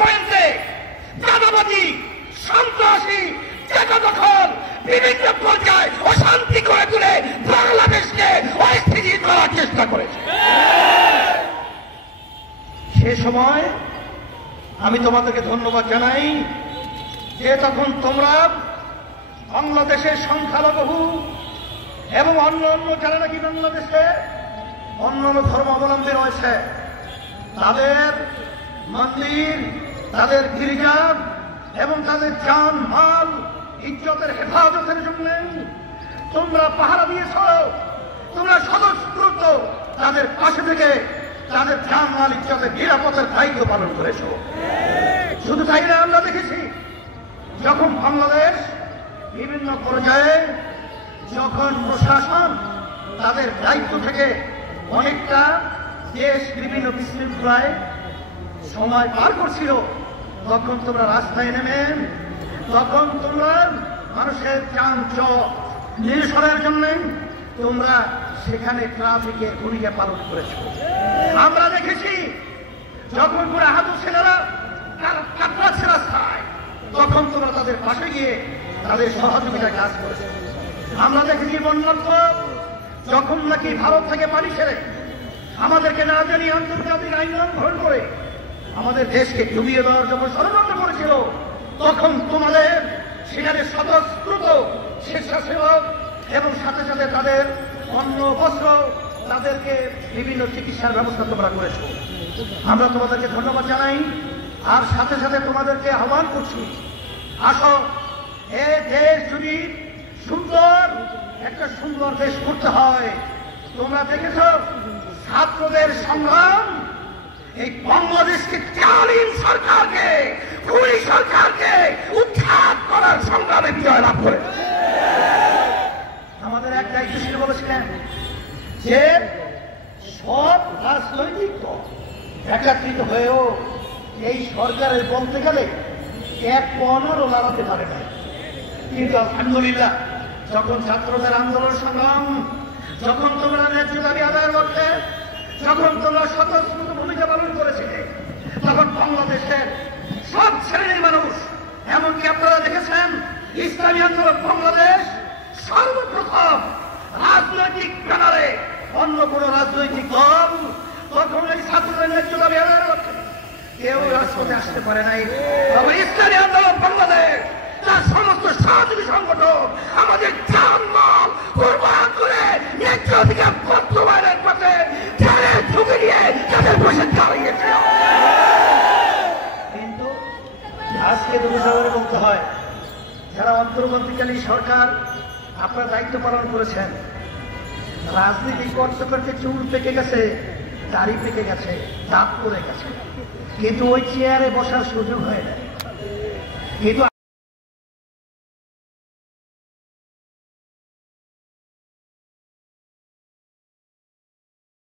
পয়েন্টে চাঁদাবাজি, সন্ত্রাসী, টাকা দখল বিভিন্ন পর্যায়ে অশান্তি করে তুলে বাংলাদেশকে অস্থিতিশীল করার চেষ্টা করেছে। সে সময় আমি তোমাদেরকে ধন্যবাদ জানাই যে তখন তোমরা বাংলাদেশের সংখ্যালঘু এবং অন্য যারা নাকি বাংলাদেশে অন্যান্য ধর্মাবলম্বী রয়েছে তাদের মন্দির, তাদের গির্জা এবং তাদের জান মাল ইজ্জতের হেফাজতের জন্য তোমরা পাহারা দিয়েছ, তোমরা স্বতঃস্ফূর্ত তাদের পাশে থেকে তাদের জান মাল ইজ্জতের নিরাপত্তার দায়িত্ব পালন করেছ। শুধু তাই না, আমরা দেখেছি যখন বাংলাদেশ বিভিন্ন পর্যায়ে যখন প্রশাসন তাদের দায়িত্ব থেকে অনেকটা দেশ বিভিন্ন বিশৃঙ্খলায় সময় পার করছিল, তখন তোমরা রাস্তায় নেমে তখন তোমরা মানুষের যানজট নিরসনের জন্য তোমরা সেখানে ট্রাফিকের ভূমিকা পালন করেছ। আমরা দেখেছি যখন করে আহত ছেলেরা কাতরাচ্ছে রাস্তায়, তখন তোমরা তাদের পাশে গিয়ে তাদের সহযোগিতা কাজ করেছ। আমরা দেখেছি বন্যার্থ যখন নাকি ভারত থেকে পানি ছেড়ে আমাদেরকে না জানিয়ে আন্তর্জাতিক আইন লঙ্ঘন করে আমাদের দেশকে ডুবিয়ে দেওয়ার জন্য ষড়যন্ত্র করেছিল, তখন তোমাদের সেখানে স্বতঃস্ফূর্ত স্বেচ্ছাসেবক এবং সাথে সাথে তাদের অন্ন বস্ত্র তাদেরকে বিভিন্ন চিকিৎসার ব্যবস্থা তোমরা করেছো। আমরা তোমাদেরকে ধন্যবাদ জানাই, আর সাথে সাথে তোমাদেরকে আহ্বান করছি, আসো এ দেশ যদি সুন্দর একটা সুন্দর দেশ করতে হয়, তোমরা দেখেছ ছাত্রদের সংগ্রাম এই বাংলাদেশকে জালিম সরকারকে, খুনি সরকারকে উৎখাত করার সংগ্রামে বিজয় লাভ করে। আমাদের এক দায়িত্বশীল বলেছিলেন যে সব রাজনৈতিক দল একত্রিত হয়েও এই সরকারের বলতে গেলে এক পনেরো লড়াতে পারে না, কিন্তু আলহামদুলিল্লাহ যখন ছাত্রদের আন্দোলন সংগ্রাম, যখন তোমরা ন্যায্য দাবি আদায়ের লক্ষ্যে যখন তোমরা স্বতঃস্ফূর্ত ভূমিকা পালন করেছিলে, তখন বাংলাদেশের সব শ্রেণীর মানুষ, এমনকি আপনারা দেখেছেন ইসলামী আন্দোলন বাংলাদেশ সর্বপ্রথম রাজনৈতিক ব্যানারে অন্য কোন রাজনৈতিক দল তখন এই ছাত্রদের ন্যায্য দাবি আদায়ের লক্ষ্যে কেউ রাজপথে আসতে পারে নাই। তবে ইসলামী আন্দোলন বাংলাদেশ তার সমস্ত সহযোগী সংগঠন আমাদের জানমাল কুরবান করে ন্যায্য অধিকার বাস্তবায়নের পথে ঝুঁকি নিয়ে তাদের বসে দাঁড়িয়েছে। কিন্তু আজকে দুঃখে বলতে হয়, যারা অন্তর্বর্তীকালীন সরকার আপনারা দায়িত্ব পালন করেছেন, রাজনীতি করতে করতে চুল পেকে গেছে, দাড়ি পেকে গেছে, দাঁত পড়ে গেছে, কিন্তু ওই চেয়ারে বসার সুযোগ হয় না। কিন্তু